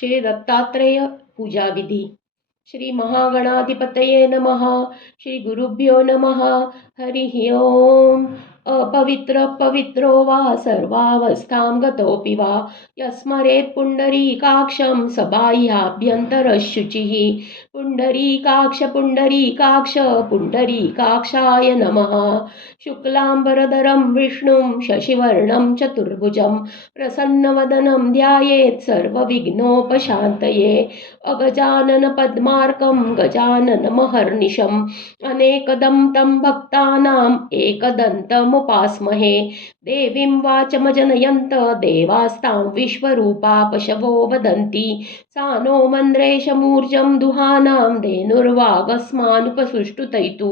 श्री दत्तात्रेय पूजा विधी। श्री महागणाधिपतये नमः। श्री गुरुभ्यो नमः। हरिः ओम। अपवित्र पवित्रो वा सर्वावस्थां गतोऽपि वा यस्मरेत् पुण्डरीकाक्षं सबाह्याभ्यन्तरशुचिः। पुण्डरीकाक्ष पुण्डरीकाक्ष पुण्डरीकाक्षाय नमः। शुक्लांबरधरं विष्णुं शशिवर्णं चतुर्भुजं प्रसन्नवदनं ध्यायेत् सर्वविघ्नोपशान्तये। अगजानन पद्मार्कं गजाननमहर्निशम् अनेकदं तं भक्तानाम् एकदन्तमुपास्महे। देवीं वाचमजनयन्त देवास्तां विश्वरूपा पशवो वदन्ति सा नो मन्द्रेशमूर्जं दुहानां धेनुर्वागस्मानुपसुष्टुतैतु।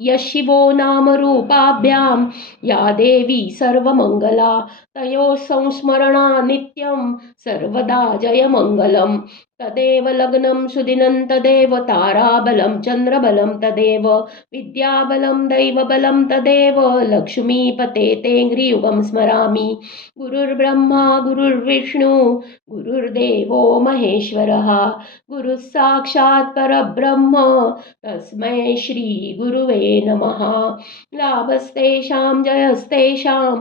यशिवो नाम रूपाभ्यां या देवी सर्वमङ्गला तयोः संस्मरणा नित्यं सर्वदा जयमङ्गलम्। तदेव लग्नं सुदिनं तदेव ताराबलं चन्द्रबलं तदेव विद्याबलं दैवबलं तदेव लक्ष्मीपते तेङ्घ्रियुगं स्मरामि। गुरुर्ब्रह्मा गुरुर्विष्णु गुरुर्देवो महेश्वरः गुरुः साक्षात् परब्रह्म तस्मै श्री गुरुवे नमः। लाभस्तेषां जयस्तेषां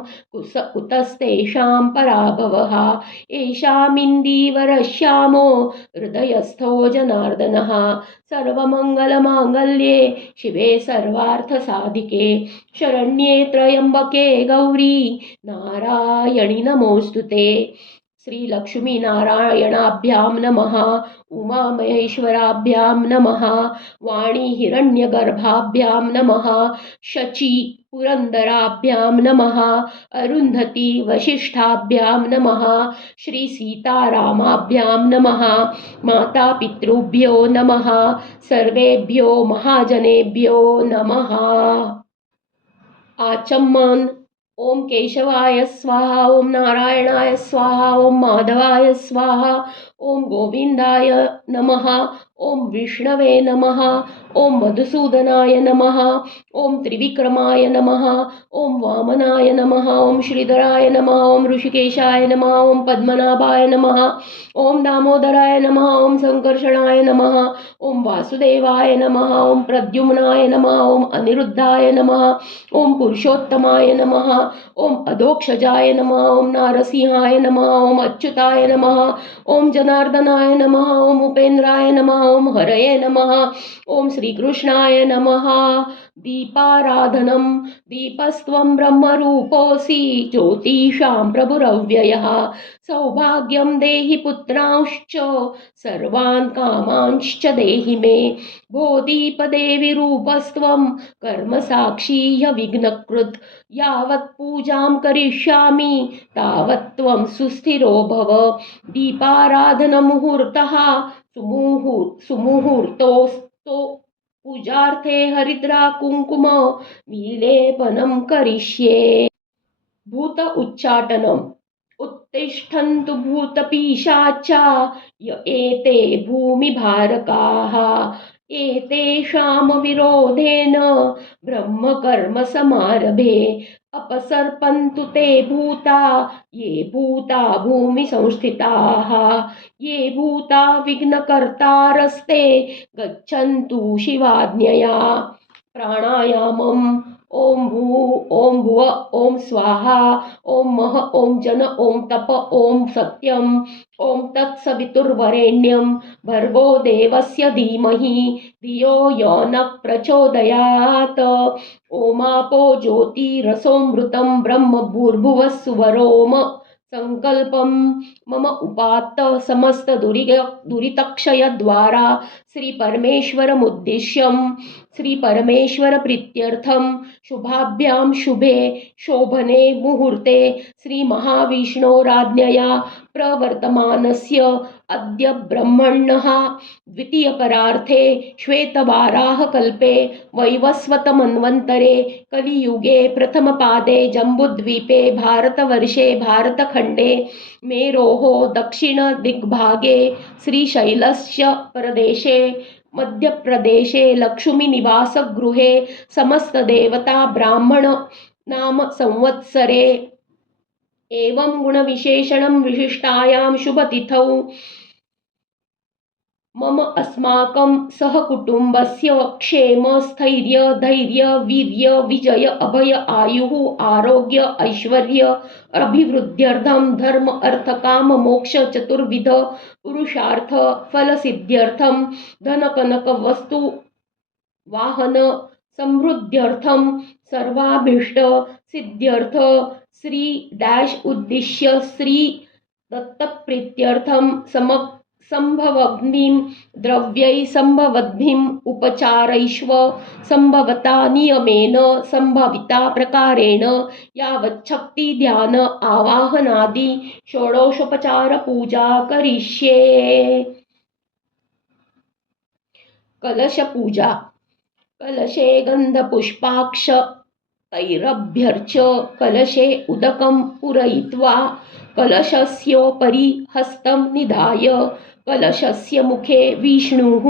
कुतस्तेषां पराभवः एषामिन्दीवरश्यामो हृदयस्थो जनार्दनः। सर्वमङ्गलमाङ्गल्ये शिवे सर्वार्थसाधिके शरण्ये त्र्यम्बके गौरी नारायणि नमोऽस्तुते। श्री लक्ष्मीनारायणाभ्यां नमः। उमामहेश्वराभ्यां नमः। वाणी हिरण्यगर्भाभ्यां नमः। शची पुरन्दराभ्यां नमः। अरुन्धती वसिष्ठाभ्यां नमः। श्री सीतारामाभ्यां नमः। मातापितृभ्यो नमः। सर्वेभ्यो महाजनेभ्यो नमः। आचमन। ओम केशवाय स्वाहा। ओम नारायणाय स्वाहा। ओम माधवाय स्वाहा। ओम गोविंदाय नमः। ओम विष्णवे नमः। ओम मधुसूदनाय नमः। ओम त्रिविक्रमाय नमः। ओम वामनाय नमः। ओम श्रीधराय नमः। ओम ऋषिकेशाय नमः। ओम पद्मनाभाय नमः। ओम दामोदराय नमः। ओम संकर्षणाय नमः। ओम वासुदेवाय नमः। ओम प्रद्युम्नाय नमः। ओम अनिरुद्धाय नमः। ओम पुरुषोत्तमाय नमः। ओम अधोक्षजाय नमः। ओम नारसिंहाय नमः। ओम अच्युताय नमः। ओम जनार्दनाय नमः। ओम उपेन्द्राय नमः। ओम हरये नमः। ओम श्रीकृष्णाय नमः। दीपाराधनं। दीपस्त्वं ब्रह्मरूपोऽसि ज्योतिषां प्रभुरव्ययः। सौभाग्यं देहि पुत्रांश्च सर्वान् कामांश्च देहि मे। भो दीपदेवीरूपस्त्वं कर्मसाक्षी विघ्नकृत्। यावत् पूजां करिष्यामि तावत् त्वं सुस्थिरो भव। दीपाराधनमुहूर्तः सुमुहूर्तोस्तो पूजार्थे हरिद्रा कुङ्कुम विलेपनं करिष्ये। भूत उच्चाटनम्। उत्तिष्ठन्तु भूतपिशाचा य एते भूमिभारकाः एतेषां विरोधेन ब्रह्मकर्मसमारभे अपसर्पन्तु ते भूता ये भूता भूमिसंस्थिताः। ये भूता विघ्नकर्तारस्ते गच्छन्तु शिवाज्ञया। प्राणायामम्। ओम भू ओम भुव ओम स्वाहा ओम मह ओम जन ओम तप ओम सत्यम ओम तत्सवितुर्वरेण्यं भर्गो देवस्य धीमहि धियो यो नः प्रचोदयात्। ओमापो ज्योतिरसोमृतं ब्रह्म भूर्भुवः सुवरोम संकल्पं मम उपात्त समस्त दुरितक्षयद्वारा श्री परमेश्वरमुद्दिश्यं श्री परमेश्वर प्रीत्यर्थं शुभाभ्यां शुभे शोभने मुहूर्ते श्री महाविष्णोराज्ञया प्रवर्तमानस्य अद्य ब्रह्मणः द्वितीयपरार्थे श्वेतवाराहकल्पे वैवस्वतमन्वन्तरे कलियुगे प्रथमपादे जम्बुद्वीपे भारतवर्षे भारतखण्डे मेरोः दक्षिणदिग्भागे श्रीशैलस्य प्रदेशे मध्यप्रदेशे लक्ष्मीनिवासगृहे समस्तदेवता ब्राह्मण नाम संवत्सरे एवं गुणविशेषणं विशिष्टायां शुभतिथौ मम अस्माकं सहकुटुम्बस्य क्षेम स्थैर्य धैर्य वीर्य विजय अभय आयुः आरोग्य ऐश्वर्य अभिवृद्ध्यर्थं धर्म अर्थ काम मोक्ष चतुर्विध पुरुषार्थ फलसिद्ध्यर्थं धन कनक वस्तु वाहन समृद्ध्यर्थं सर्वाभीष्ट सिद्ध्यर्थ श्री डॅश उद्दिश्य श्री दत्तप्रीत्यर्थं संभवग्निं द्रव्यै संभवद्भिम् उपचारैश्व संभवता नियमेन संभाविता प्रकारेण यावच्छक्ति ध्यान आवाहनादि षोडशोपचार पूजा करिष्ये। कलश पूजा। कलशे गन्धपुष्पाक्ष तैरभ्यर्च्य कलशे उदकं पूरयित्वा कलशस्योपरि हस्तं निधाय कलशस्य मुखे विष्णुः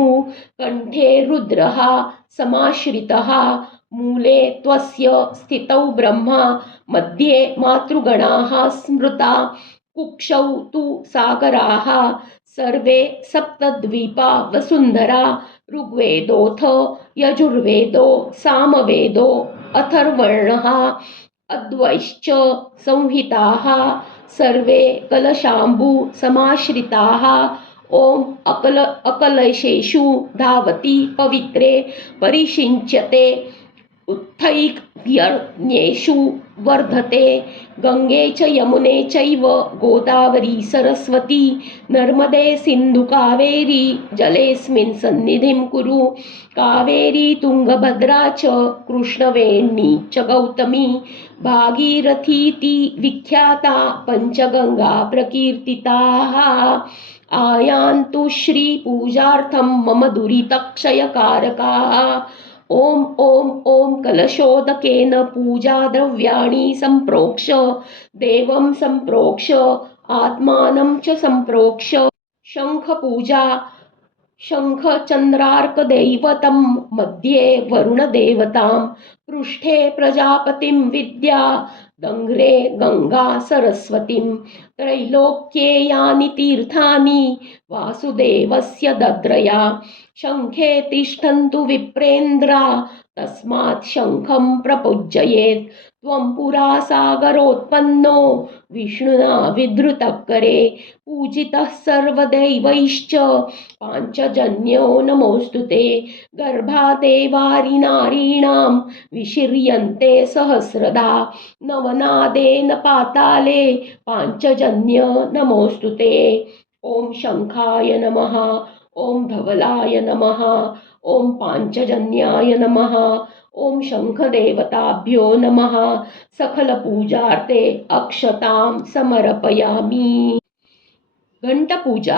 कण्ठे रुद्रः समाश्रितः मूले त्वस्य स्थितौ ब्रह्मा मध्ये मातृगणाः स्मृता कुक्षौ तु सागराः सर्वे सप्तद्वीपा वसुन्धरा ऋग्वेदोऽथ यजुर्वेदो सामवेदो अथर्वणः अद्वैश्च संहिताः सर्वे कलशाम्बु समाश्रिताः ॐ अकलशेषु धावति पवित्रे परिषिञ्च्यते उत्थैर्यज्ञेषु वर्धते गंगे च यमुने चैव गोदावरी सरस्वती नर्मदे सिन्धु कावेरी जलेऽस्मिन् सन्निधिं कुरु कावेरी तुङ्गभद्रा च कृष्णवेणी च गौतमी भागीरथीति विख्याता पञ्चगङ्गा प्रकीर्तिताः आयान्तु श्रीपूजार्थं मम दुरितक्षयकारकाः ॐ ॐ ॐ कलशोदकेन पूजाद्रव्याणि सम्प्रोक्ष देवं सम्प्रोक्ष आत्मानं च सम्प्रोक्ष शङ्खपूजा शङ्खचन्द्रार्कदैवतं मध्ये वरुणदेवतां पृष्ठे प्रजापतिं विद्या दङ्घ्रे गङ्गा सरस्वतीं त्रैलोक्ये यानि तीर्थानि वासुदेवस्य दद्रया शङ्खे तिष्ठन्तु विप्रेन्द्रा तस्मात् शङ्खं प्रपूजयेत् त्वं पुरा सागरोत्पन्नो विष्णुना विधृतकरे पूजितः सर्वदैवैश्च पाञ्चजन्यो नमोऽस्तु ते गर्भादेवारि नारीणां विशीर्यन्ते सहस्रदा नवनादेन पाताले पाञ्चजन्य नमोऽस्तु ते ॐ शङ्खाय नमः ॐ धवलाय नमः ॐ पाञ्चजन्याय नमः ॐ शङ्खदेवताभ्यो नमः सकलपूजार्थे अक्षतां समर्पयामि। घण्टपूजा।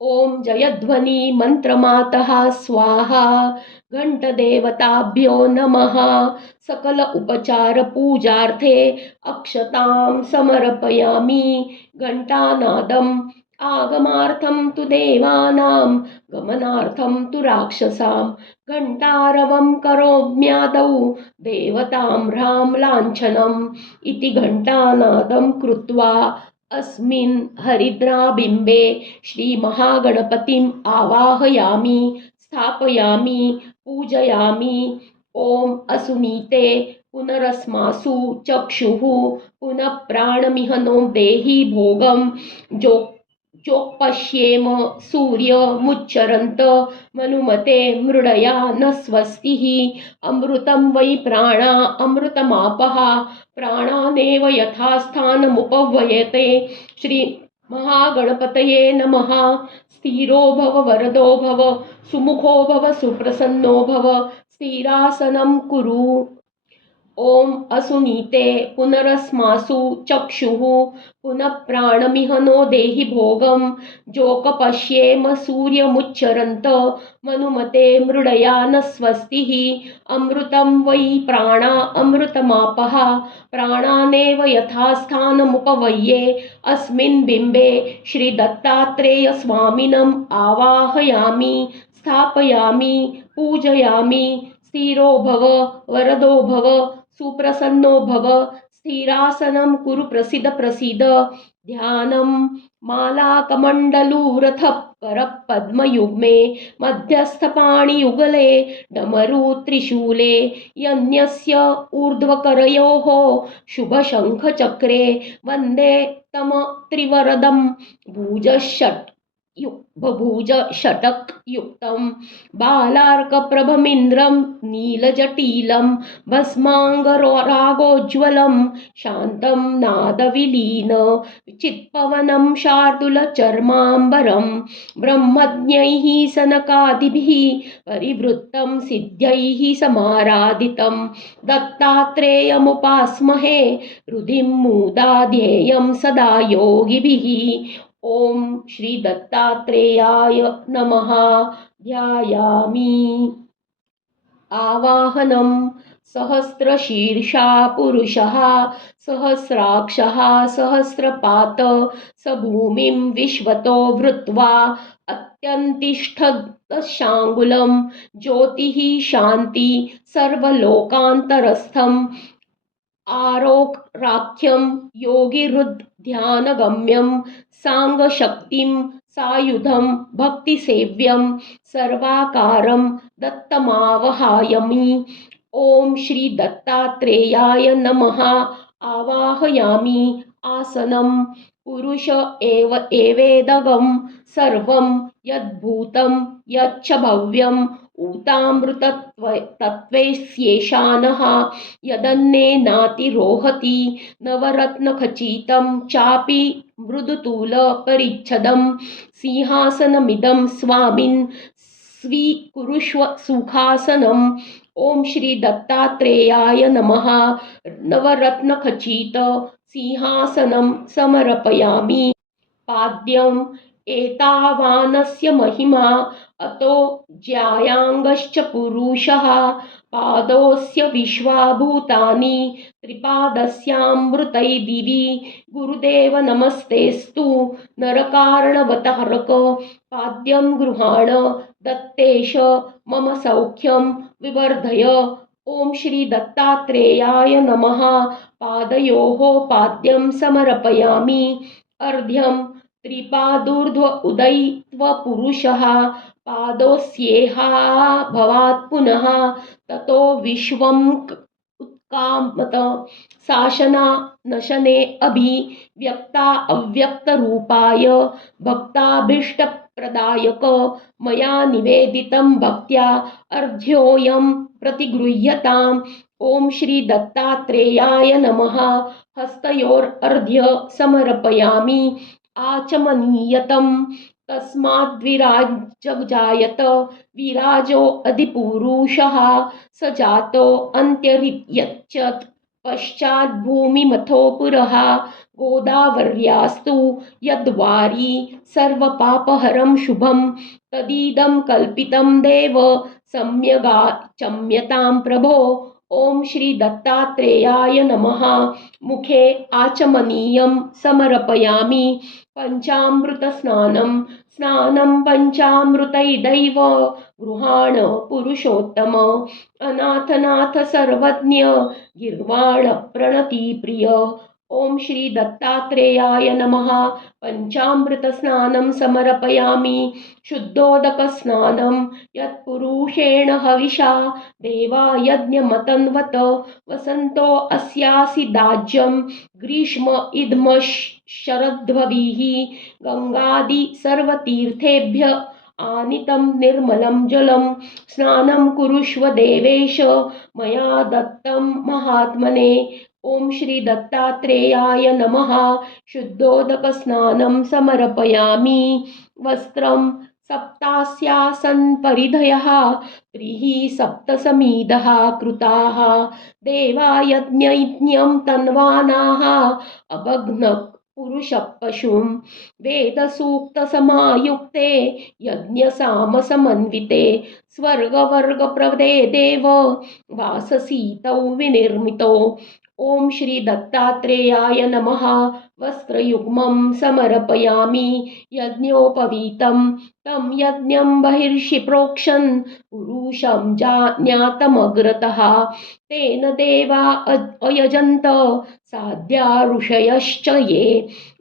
ॐ जयध्वनि मंत्रमातः स्वाहा घण्टदेवताभ्यो नमः सकल उपचार पूजार्थे अक्षतां समर्पयामि। घण्टानादम् आगमार्थं तु देवानां गमनार्थं तु राक्षसां घण्टारवं करोम्यादौ देवताम्रां लाञ्छनम् इति घण्टानादं कृत्वा अस्मिन् हरिद्राबिम्बे श्रीमहागणपतिम् आवाहयामि स्थापयामि पूजयामि। ॐ असुनीते पुनरस्मासु चक्षुः पुनः प्राणमिह नो देहि भोगं जोपश्येम सूर्यमुच्चरन्त मनुमते मृडया न स्वस्तिः अमृतं वै प्राणा अमृतमापः प्राणानेव यथास्थानमुपव्ययते। श्री महागणपतये नमः। स्थिरो भव वरदो भव सुमुखो भव सुप्रसन्नो भव स्थिरासनं कुरु। ॐ असुनीते पुनरस्मासु चक्षुः पुनः प्राणमिह नो देहि भोगं जोकपश्येम सूर्यमुच्चरन्त मनुमते मृडया न स्वस्तिः अमृतं वै प्राणा अमृतमापः प्राणानेव यथास्थानमुपवये। अस्मिन् बिम्बे श्रीदत्तात्रेयस्वामिनम् आवाहयामि स्थापयामि पूजयामि। स्थिरो भव वरदो भव सुप्रसन्नो भव स्थिरासनं कुरु प्रसीद प्रसीद ध्यानं मालाकमण्डलूरथ करपद्मयुग्मे मध्यस्थपाणियुगले डमरू त्रिशूले यज्ञस्य ऊर्ध्वकरयोः शुभशङ्खचक्रे वन्दे तम त्रिवरदं भुजषटकयुक्तं बालार्कप्रभमिन्द्रं नीलजटिलं भस्माङ्गरागोज्ज्वलं शान्तं नादविलीन चित्पवनं शार्दूलचर्माम्बरं ब्रह्मज्ञैः सनकादिभिः परिवृत्तं सिद्ध्यैः समाराधितं दत्तात्रेयमुपास्महे हृदि मुदा ध्येयं सदा योगिभिः। ॐ श्री दत्तात्रेयाय नमः। ध्यायामि। आवाहनं सहस्रशीर्षा पुरुषः सहस्राक्षः सहस्रपात स भूमिं विश्वतो वृत्वा अत्यन्तिष्ठदशाङ्गुलं ज्योतिः शान्ति सर्वलोकान्तरस्थम् आरोग्राख्यं योगिरुध्यानगम्यं साङ्गशक्तिं सायुधं भक्तिसेव्यं सर्वाकारं दत्तमावहायामि। ॐ श्री दत्तात्रेयाय नमः। आवाहयामि। आसनं पुरुष एवेदगं सर्वं यद्भूतं यच्च भव्यं ऊतामृतत्वेस्येषानः यदन्नेनातिरोहति नवरत्नखचितं चापि मृदुतुलपरिच्छदं सिंहासनमिदं स्वामिन् स्वीकुरुष्व सुखासनम्। ॐ श्री दत्तात्रेयाय नमः। नवरत्नखचित सिंहासनं समर्पयामि। पाद्यम् एतावानस्य महिमा अतो ज्यायाङ्गश्च पुरुषः पादोऽस्य विश्वाभूतानि त्रिपादस्यामृतै दिवि गुरुदेव नमस्तेस्तु नरकारणवतारक पाद्यं गृहाण दत्तेश मम सौख्यं विवर्धय। ॐ श्री दत्तात्रेयाय नमः। पादयोः पाद्यं समर्पयामि। अर्घ्यं त्रिपादूर्ध्व उदयित्वपुरुषः पादोऽस्येहा भवात् पुनः ततो विश्वं उत्कामत शासना नशने अभिव्यक्ता अव्यक्तरूपाय भक्ताभीष्टप्रदायक मया निवेदितं भक्त्या अर्घ्योऽयं प्रतिगृह्यताम्। ॐ श्री दत्तात्रेयाय नमः। हस्तयोरर्घ्य समर्पयामि। आचमनीयतं तस्माद्विराजजायत विराजो अधिपुरुषः स जातो अन्त्यरित्यच्यत् पश्चाद्भूमिमथो पुरः गोदावर्यास्तु यद्वारी सर्वपापहरं शुभं तदिदं कल्पितं देव सम्यगाचम्यतां प्रभो। ॐ श्री दत्तात्रेयाय नमः। मुखे आचमनीयं समर्पयामि। पञ्चामृतस्नानं स्नानं पञ्चामृतैदैव गृहाण पुरुषोत्तम अनाथनाथ सर्वज्ञ गीर्वाण प्रणतिप्रिय। ॐ श्री दत्तात्रेयाय नमः। पञ्चामृतस्नानं समर्पयामि। शुद्धोदकस्नानं यत्पुरुषेण हविषा देवा यज्ञमतन्वत वसन्तो अस्यासि दाज्यं ग्रीष्म इदमशरद्भविः गङ्गादि सर्वतीर्थेभ्य आनीतं निर्मलं जलं स्नानं कुरुष्व देवेश मया दत्तं महात्मने। ॐ श्री दत्तात्रेयाय नमः। शुद्धोदकस्नानं समर्पयामि। वस्त्रं सप्तास्यासनपरिधयः त्रिः सप्तसमीदः कृताः देवा यज्ञं तन्वानाः अबध्नपुरुषपशुं वेदसूक्तसमायुक्ते यज्ञसामसमन्विते स्वर्गवर्गप्रदे देव वाससीतौ विनिर्मितो। ॐ श्री दत्तात्रेयाय नमः। वस्त्रयुग्मं समर्पयामि यज्ञोपवीतं तं यज्ञं बहिर्षि प्रोक्षन् पुरुषं ज्ञातमग्रतः तेन देवा अयजन्त साध्या ऋषयश्च ये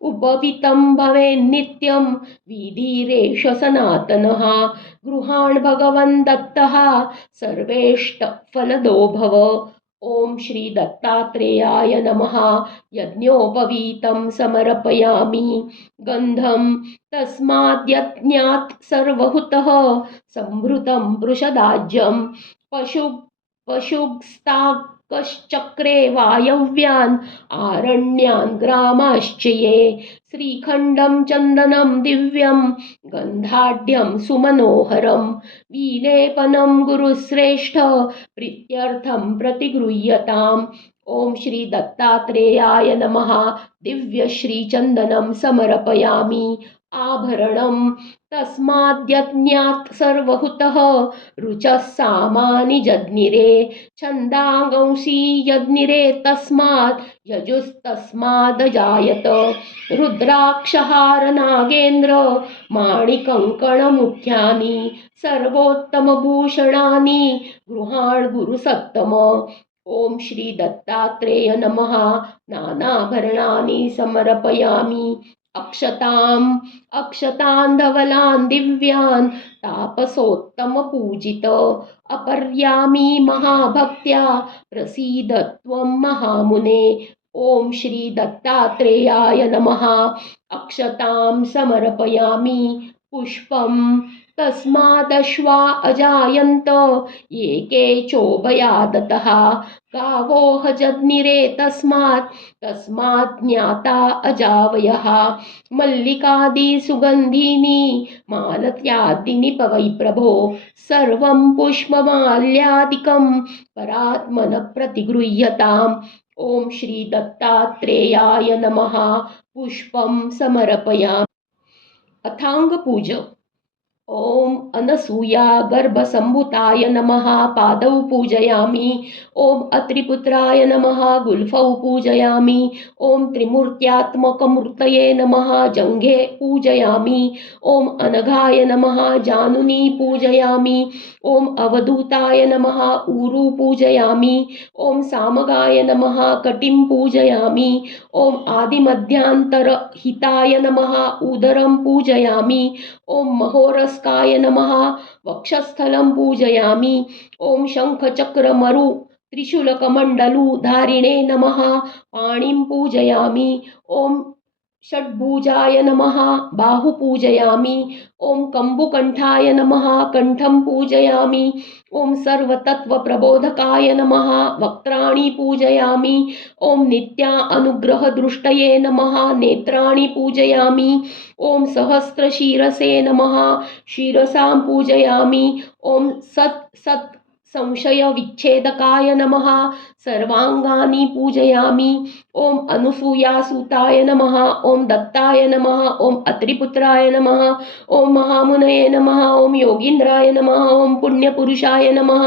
उपवीतं भवेन्नित्यं विधिरेष सनातनः गृहाण भगवन् दत्तः सर्वेष्टफलदो भव। ॐ श्री दत्तात्रेयाय नमः। यज्ञोपवीतं समर्पयामि गन्धं तस्माद्यज्ञात् सर्वहुतः संभृतं वृषदाज्यं पशुस्ताकश्चक्रे वायव्यान् आरण्यान् ग्रामाश्च ये श्रीखण्डं चन्दनं दिव्यं गन्धाढ्यं सुमनोहरं विलेपनं गुरुश्रेष्ठ प्रीत्यर्थं प्रतिगृह्यताम्। ॐ श्री दत्तात्रेयाय नमः। दिव्य श्रीचन्दनं समर्पयामि आभरणं तस्माद्यज्ञात् सर्वहुतः रुचः सामानि जज्ञिरे छन्दांसि यज्ञिरे तस्मात् यजुस्तस्मादजायत रुद्राक्षहार नागेन्द्र माणिकङ्कणमुख्यानि सर्वोत्तमभूषणानि गृहाण गुरुसत्तम। ॐ श्री दत्तात्रेय नमः। नानाभरणानि समर्पयामि अक्षतान् धवलान् दिव्यान् तापसोत्तमपूजित अपर्यामि महाभक्त्या प्रसीद त्वं महामुने। ॐ श्री दत्तात्रेयाय नमः। अक्षतां समर्पयामि पुष्पं तस्मादश्वा अजायन्त ये केचोभयादतः गावोह जज्ञिरे तस्मात् ज्ञाता अजावयः मल्लिकादि सुगन्धीनि मालत्यादीनि पवै प्रभो सर्वं पुष्पमाल्यादिकं परात्मन प्रतिगृह्यताम्। ॐ श्री दत्तात्रेयाय नमः। पुष्पं समर्पयामि। अथांग पूज। ॐ अनसूया गर्भसम्भूताय नमः। पादौ पूजयामि। ॐ अत्रिपुत्राय नमः। गुल्फौ पूजयामि। ॐ त्रिमूर्त्यात्मकमूर्तये नमः। जङ्घे पूजयामि। ॐ अनघाय नमः। जानुनी पूजयामि। ॐ अवधूताय नमः। ऊरु पूजयामि। ॐ सामगाय नमः। कटिं पूजयामि। ॐ आदिमध्यान्तरहिताय नमः। उदरं पूजयामि। ॐ महोरस्काय नमः। वक्षस्थलं पूजयामि। ॐ शङ्खचक्रमरु त्रिशूलकमण्डलुधारिणे नमः। पाणिं पूजयामि। ॐ षड्भुजाय नमः। बाहु पूजयामि। ॐ कम्बुकण्ठाय नमः। कण्ठं पूजयामि। ॐ सर्वतत्त्वप्रबोधकाय नमः। वक्त्राणि पूजयामि। ॐ नित्या अनुग्रहदृष्टये नमः। नेत्राणि पूजयामि। ॐ सहस्रशिरसे नमः। शिरसां पूजयामि। ॐ सत् संशयविच्छेदकाय नमः। सर्वाङ्गानि पूजयामि। ॐ अनुसूयासुताय नमः। ॐ दत्ताय नमः। ॐ अत्रिपुत्राय नमः। ॐ महामुनये नमः। ॐ योगीन्द्राय नमः। ॐ पुण्यपुरुषाय नमः।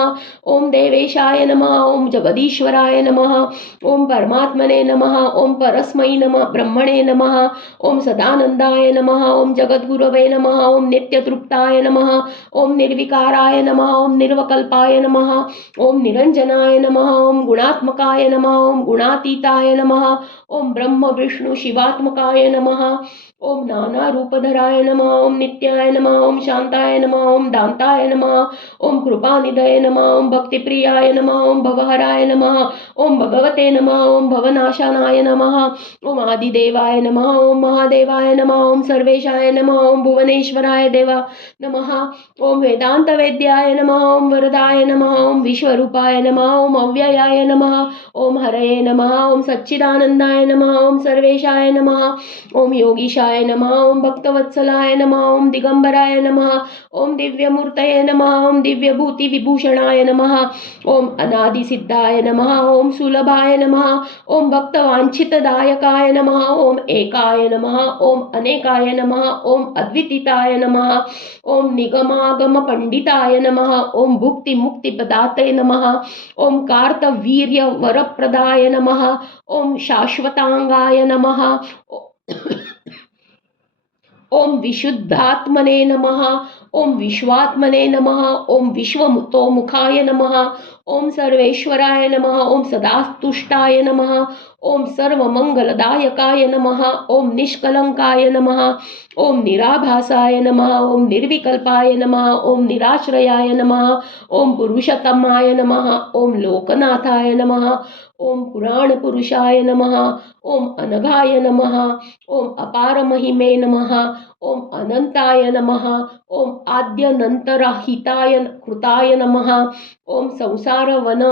ॐ देवेशाय नमः। ॐ जगदीश्वराय नमः। ॐ परमात्मने नमः। ॐ परस्मै नमः ब्रह्मणे नमः। ॐ सदानन्दाय नमः। ॐ जगद्गुरवे नमः। ॐ नित्यतृप्ताय नमः। ॐ निर्विकाराय नमः। ॐ निर्वकल्पाय नमः। ॐ निरञ्जनाय नमः। ॐ गुणात्मकाय नमः। ॐ गुणातीताय नमः। ॐ ब्रह्म विष्णु शिवात्मकाय नमः। ॐ नानारूपधराय नमः। ॐ नित्याय नमः। ॐ शान्ताय नमः। ॐ दान्ताय नमः। ॐ कृपानिधये नमः। ॐ भक्तिप्रियाय नमः। ॐ भवहराय नमः। ॐ भगवते नमः। ॐ भवनाशनाय नमः। ॐ आदिदेवाय नमः। ॐ महादेवाय नमः। ॐ सर्वेशाय नमः। ॐ भुवनेश्वराय देवा नमः। ॐ वेदान्तवेद्याय नमः। ॐ वरदाय नमः। ॐ विश्वरूपाय नमः। ॐ अव्ययाय नमः। ॐ हरये नमः। ॐ सच्चिदानन्दाय नमः। ॐ सर्वेशाय नमः। ॐ योगीशाय भक्तप्रियाय नमः ओम भक्तवत्सलाय नमः ओम दिगंबराय नमः ओम दिव्यमूर्तये नमः ओम दिव्यभूतिविभूषणाय नमः ओम अनादिसिद्धाय नमः ओम सुलभाय नमः ओम भक्तवांछितदायकाय नमः ओम एकाय नमः ओम अनेकाय नमः ओम अद्वितीताय नमः ओम निगमागम पंडिताय नमः ओम भुक्ति मुक्ति प्रदाते नमः ओम कार्तवीर्य वरप्रदाय नमः ओम शाश्वतांगाय नमः ओम विशुद्धात्मने नमः ओम विश्वात्मने नमः ओम विश्वतोमुखाय नमः ओम सर्वेश्वराय नमः ओम सदास्तुष्टाय नमः ओम सर्वमंगलदायकाय नमः ओम निष्कलंकाय नमः ओम निराभासाय नमः ओम निर्विकल्पाय नमः ओम निराश्रयाय नमः ओम पुरुषोत्तमाय नमः ओम लोकनाथाय नमः ओम पुराण पुरुषाय नमः ओम अनघाय नमः ओम अपार महिमे नमः ओम अनंताय नमः ओम आद्यनंतरहिताय कृताय नमः ओम संसार वन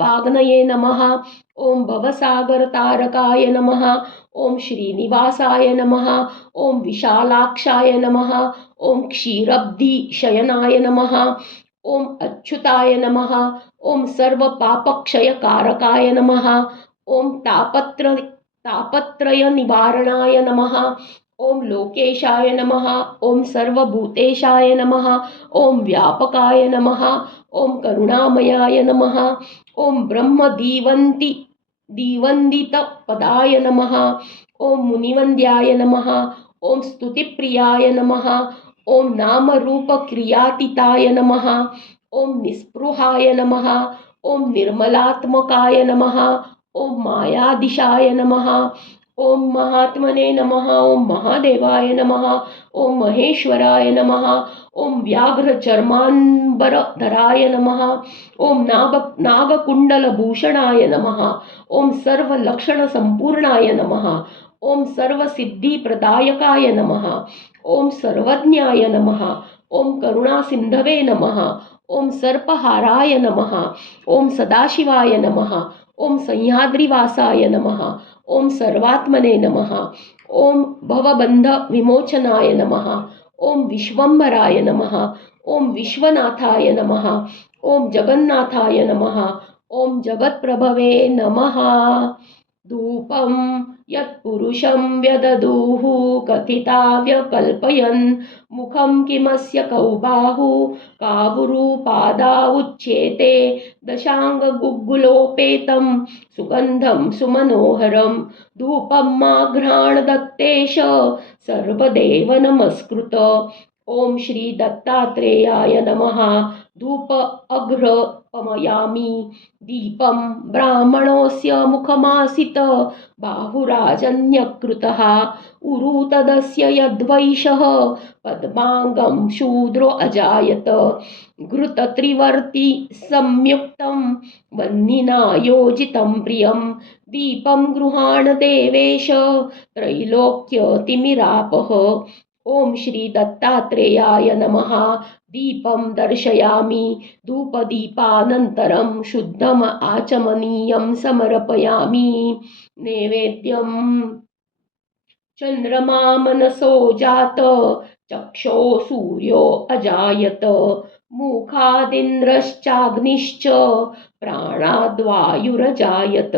वाग्नये नमः ओम भवसागर तारकाय नमः ओम श्रीनिवासाय नमः ओम विशालाक्षाय नमः ओम क्षीरब्धि शयनाय नमः ओम अच्युताय नमः ओम सर्व पापक्षय कारकाय नमः ओम तापत्रय निवारणाय नमः ओम लोकेशाय नमः ओम सर्वभूतेशाय नमः ओम व्यापकाय नमः ओम करुणामयाय नमः ओम ब्रह्म दीवंदित पदाय नमः ओम मुनिवन्द्याय नमः ओम स्तुतिप्रियाय नमः ओम नाम रूप क्रियातीताय नमः ओम निस्पृहाय नमः ओम निर्मलात्मकाय नमः ओम मायादिशाय नमः ओम महात्मने नमः ओम महादेवाय नमः ओम महेश्वराय नमः ओम व्याघ्रचर्मांबरधराय नमः ओम नागकुण्डलभूषणाय नमः ओम सर्वलक्षणसम्पूर्णाय नमः ओम सर्वसिद्धिप्रदायकाय नमः ओम सर्वज्ञाय नमः ओम करुणासिन्धवे नमः ओम सर्पहाराय नमः ओम सदाशिवाय नमः ओम सह्याद्रिवासाय नमः ओम सर्वात्मने नमः ओम भवबंध विमोचनाय नमः ओम विश्वम्भराय नमः ओम विश्वनाथाय नमः ओम जगन्नाथाय नमः ओम जगत्प्रभवे नमः धूपं यत्पुरुषं व्यददुः कथिता व्यकल्पयन् मुखं किमस्य कौ बाहु कावुरुपादा उच्येते दशाङ्गुग्गुलोपेतं सुगन्धं सुमनोहरं धूपं माघ्राण दत्तेश सर्वदेव नमस्कृत ओम श्री दत्तात्रेयाय नमः धूप अघ्रपमयामि दीपं ब्राह्मणोऽस्य मुखमासित बाहुराजन्यकृतः उरु तदस्य यद्वैषः पद्माङ्गं शूद्रो अजायत घृतत्रिवर्ति संयुक्तं वह्निना योजितं प्रियं दीपं गृहाण देवेश त्रैलोक्यतिमिरापः ओम श्री दत्तात्रेयाय नमः दीपं दर्शयामि धूपदीपानन्तरं शुद्धम् आचमनीयं समर्पयामि नैवेद्यं चन्द्रमा मनसो जात चक्षो सूर्यो अजायत मुखादिन्द्रश्चाग्निश्च प्राणाद्वायुरजायत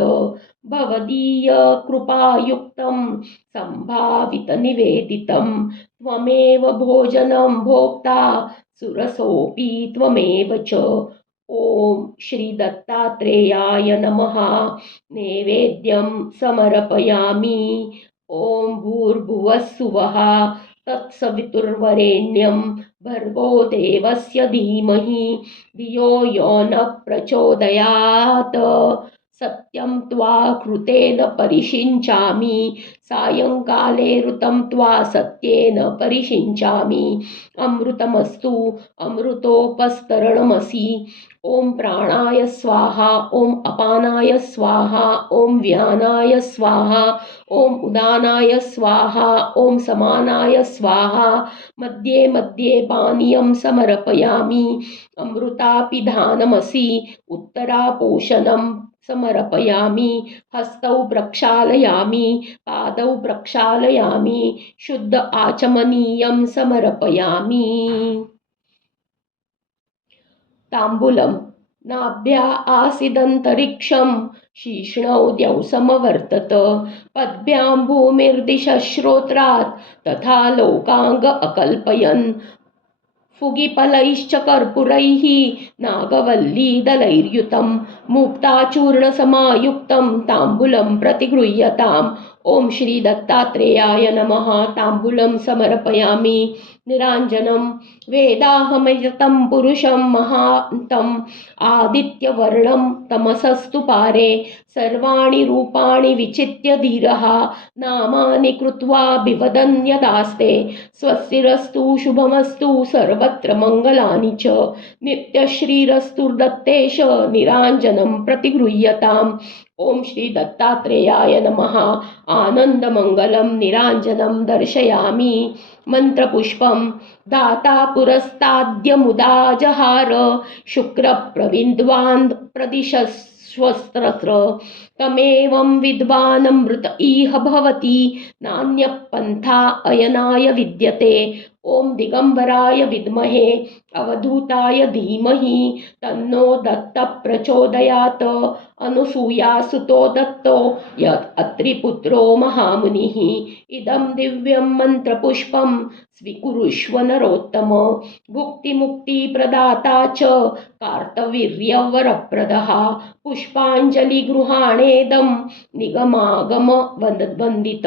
भवदीय कृपायुक्तं सम्भावितनिवेदितं त्वमेव भोजनं भोक्ता सुरसोऽपि त्वमेव च ओम श्री दत्तात्रेयाय नमः नैवेद्यं समर्पयामि ओम भूर्भुवस्सुवः तत्सवितुर्वरेण्यं भर्गो देवस्य धीमहि धियो यो न प्रचोदयात् सत्यं त्वा कृतेन परिषिञ्चामि सायंकाले ऋतं त्वा सत्येन परिषिञ्चामि अमृतमस्तु अमृतोपस्तरणमसि ओम प्राणाय स्वाहा ओम अपानाय स्वाहा ओम व्यानाय स्वाहा ओम उदानाय स्वाहा ओम समानाय स्वाहा मध्ये मध्ये पानीयं समर्पयामि अमृतापिधानमसि उत्तरापोषणं समर्पयामि। हस्तौ प्रक्षालयामि, पादौ प्रक्षालयामि, शुद्ध आचमनीयं समर्पयामि। ताम्बूलम् नाभ्या आसीदन्तरिक्षं शीर्ष्णौ द्यौसमवर्तत। पद्भ्यां भूमिर्दिशश्रोत्रात् तथा लोकाङ्ग अकल्पयन्। फुगिफलैश्च कर्पूरैः नागवल्लीदलैर्युतं मुक्ताचूर्णसमायुक्तं ताम्बूलं प्रतिगृह्यताम्। ॐ श्री दत्तात्रेयाय नमः। ताम्बूलं समर्पयामि। निराञ्जनं वेदाहमयतं पुरुषं महान्तम् आदित्यवर्णं तमसस्तु पारे। सर्वाणि रूपाणि विचित्य धीरः नामानि कृत्वा बिवदन्यदास्ते। स्वस्तिरस्तु शुभमस्तु सर्वत्र मङ्गलानि च। नित्यश्रीरस्तुर्दत्तेश निराञ्जनं प्रतिगृह्यताम्। ॐ श्री दत्तात्रेयाय नमः। आनन्दमङ्गलं निराञ्जनं दर्शयामि। मन्त्रपुष्पं दाता पुरस्ताद्यमुदा जहार। शुक्रप्रविद्वान् प्रदिशस्वस्त्र। तमेवं विद्वानमृत इह भवति नान्यः पन्था अयनाय विद्यते। ॐ दिगम्बराय विद्महे अवधूताय धीमहि तन्नो दत्तः प्रचोदयात्। अनुसूयासुतो दत्तो यत् अत्रिपुत्रो महामुनिः। इदं दिव्यं मन्त्रपुष्पं स्वीकुरुष्व नरोत्तम। भुक्तिमुक्तिप्रदाता च कार्तवीर्यवरप्रदः। पुष्पाञ्जलिगृहाणेदं निगमागमवन्दित।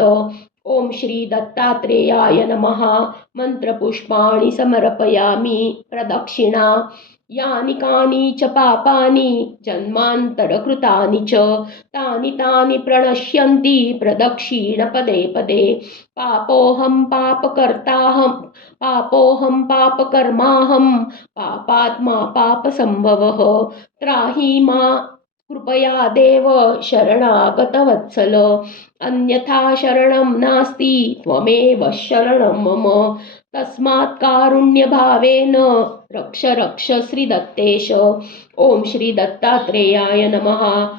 ॐ श्री दत्तात्रेयाय नमः। मन्त्रपुष्पाणि समर्पयामि। प्रदक्षिणा यानि कानि च पापानि जन्मान्तरकृतानि च तानि तानि प्रणश्यन्ति प्रदक्षिण पदे पदे। पापोऽहं पापकर्माहं पापात्मा पापसम्भवः। त्राहि मा कृपया देव शरणागतवत्सल। अन्यथा शरणं नास्ति त्वमेव शरणं मम। तस्मात् कारुण्यभावेन रक्ष रक्ष श्रीदत्तेश। ॐ श्री दत्तात्रेयाय नमः।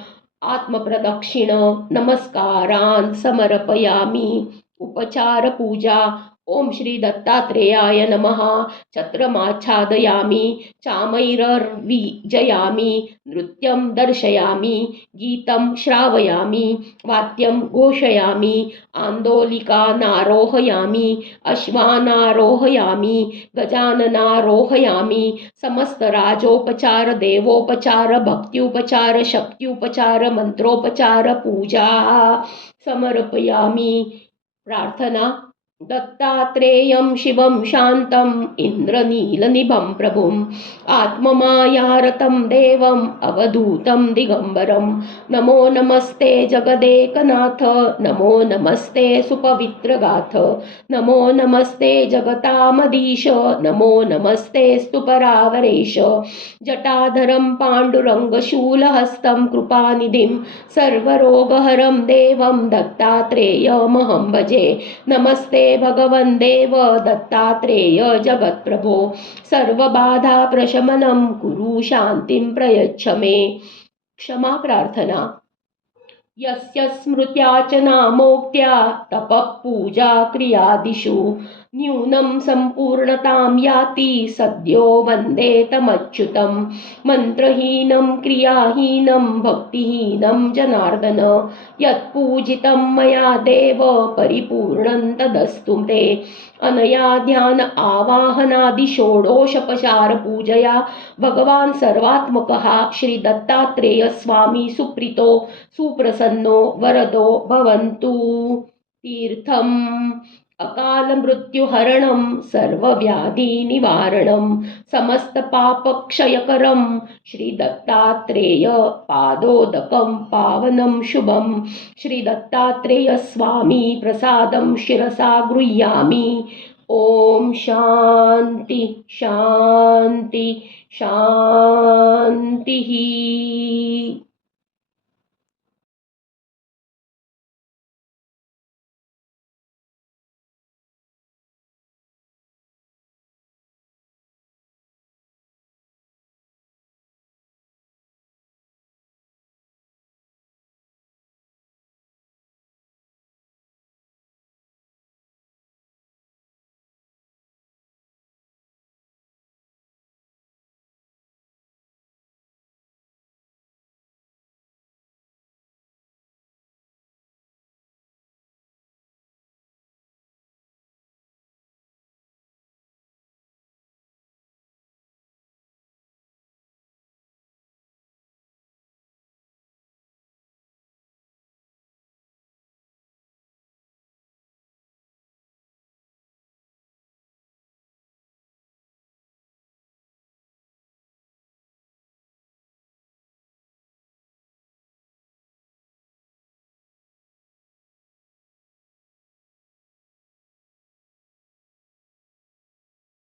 आत्मप्रदक्षिण नमस्कारान् समर्पयामि। उपचारपूजा। ॐ श्री दत्तात्रेयाय नमः। छत्रमाच्छादयामि, चामैरर्विजयामि, नृत्यं दर्शयामि, गीतं श्रावयामि, वाद्यं घोषयामि, आन्दोलिकानारोहयामि, अश्वानारोहयामि, गजाननारोहयामि। समस्तराजोपचार, देवोपचार, भक्त्युपचार, शक्त्युपचार, मंत्रोपचार, पूजा समर्पयामि। प्रार्थना। दत्तात्रेयं शिवं शान्तम् इन्द्रनीलनिभं प्रभुम् आत्ममायारतं देवम् अवधूतं दिगम्बरं। नमो नमस्ते जगदेकनाथ, नमो नमस्ते सुपवित्रगाथ, नमो नमस्ते जगतामधीश, नमो नमस्ते स्तुपरावरेश। जटाधरं पाण्डुरङ्गशूलहस्तं कृपानिधिं सर्वरोगहरं देवं दत्तात्रेयमहं भजे। नमस्ते भगवन् देव दत्तात्रेय जगत्प्रभो। सर्वबाधा प्रशमनं कुरु, शान्तिं प्रयच्छ मे। क्षमा प्रार्थना। यस्य स्मृत्या च नामोक्त्या तपः पूजा क्रियादिषु न्यूनं सम्पूर्णतां याति सद्यो वन्दे तमच्युतं। मन्त्रहीनं क्रियाहीनं भक्तिहीनं जनार्दन यत्पूजितं मया देव परिपूर्णं तदस्तु ते। अनया ध्यान आवाहनादि षोडशोपचार पूजया भगवान् सर्वात्मकः श्री दत्तात्रेय स्वामी सुप्रीतो सुप्रसन्नो वरदो भवन्तु। तीर्थम् अकाल मृत्युहरणं सर्वव्याधिनिवारणं समस्तपापक्षयकरं श्री दत्तात्रेय पादोदकं पावनं शुभं। श्री दत्तात्रेय स्वामी प्रसादं शिरसा गृह्णामि। ओम शांति शांति शांति।